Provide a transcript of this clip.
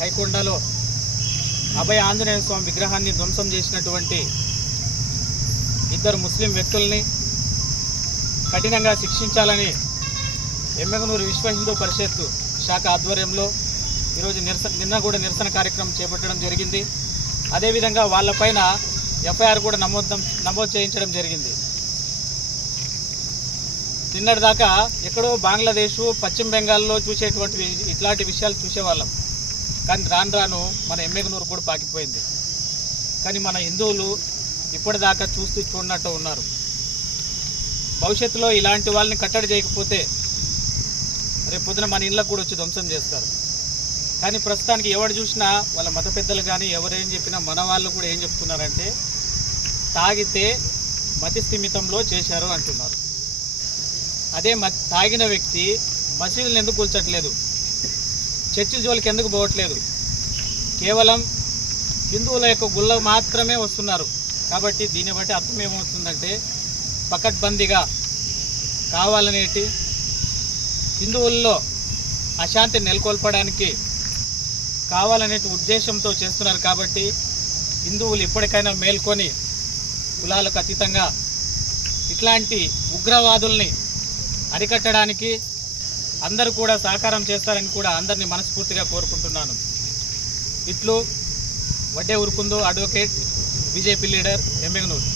హైకొండలో అభయ ఆంజనేయ స్వామి విగ్రహాన్ని ధ్వంసం చేసినటువంటి ఇద్దరు ముస్లిం వ్యక్తుల్ని కఠినంగా శిక్షించాలని ఎమ్మెగనూరు విశ్వ హిందూ పరిషత్ శాఖ ఆధ్వర్యంలో ఈరోజు నిన్న కూడా నిరసన కార్యక్రమం చేపట్టడం జరిగింది. అదేవిధంగా వాళ్ళపైన ఎఫ్ఐఆర్ కూడా నమోదు చేయించడం జరిగింది. నిన్నటిదాకా ఎక్కడో బంగ్లాదేశ్, పశ్చిమ బెంగాల్లో చూసేటువంటి ఇట్లాంటి విషయాలు చూసేవాళ్ళం. కానీ రాను రాను మన ఎమ్మెగనూరు కూడా పాకిపోయింది. కానీ మన హిందువులు ఇప్పటిదాకా చూస్తూ చూడనట్టు ఉన్నారు. భవిష్యత్తులో ఇలాంటి వాళ్ళని కట్టడి చేయకపోతే రేపు పొద్దున మన ఇళ్ళకు కూడా వచ్చి ధ్వంసం చేస్తారు. కానీ ప్రస్తుతానికి ఎవరు చూసినా వాళ్ళ మత పెద్దలు కానీ ఎవరేం చెప్పినా మన వాళ్ళు కూడా ఏం చెప్తున్నారంటే తాగితే మతి స్థిమితంలో చేశారు అంటున్నారు. అదే తాగిన వ్యక్తి మసీదులను ఎందుకు కూల్చట్లేదు, చర్చిల జోలికి ఎందుకు పోవట్లేదు, కేవలం హిందువుల యొక్క గుళ్ళ మాత్రమే వస్తున్నారు. కాబట్టి దీన్ని బట్టి అర్థం ఏమవుతుందంటే పకడ్బందీగా కావాలనేటి హిందువుల్లో అశాంతి నెలకొల్పడానికి కావాలనే ఉద్దేశంతో చేస్తున్నారు. కాబట్టి హిందువులు ఇప్పటికైనా మేల్కొని కులాలకు అతీతంగా ఇట్లాంటి ఉగ్రవాదుల్ని అరికట్టడానికి అందరూ కూడా సహకారం చేస్తారని కూడా అందరినీ మనస్ఫూర్తిగా కోరుకుంటున్నాను. ఇట్లు Vadde Urukundu advocate, BJP leader, Yemmiganur.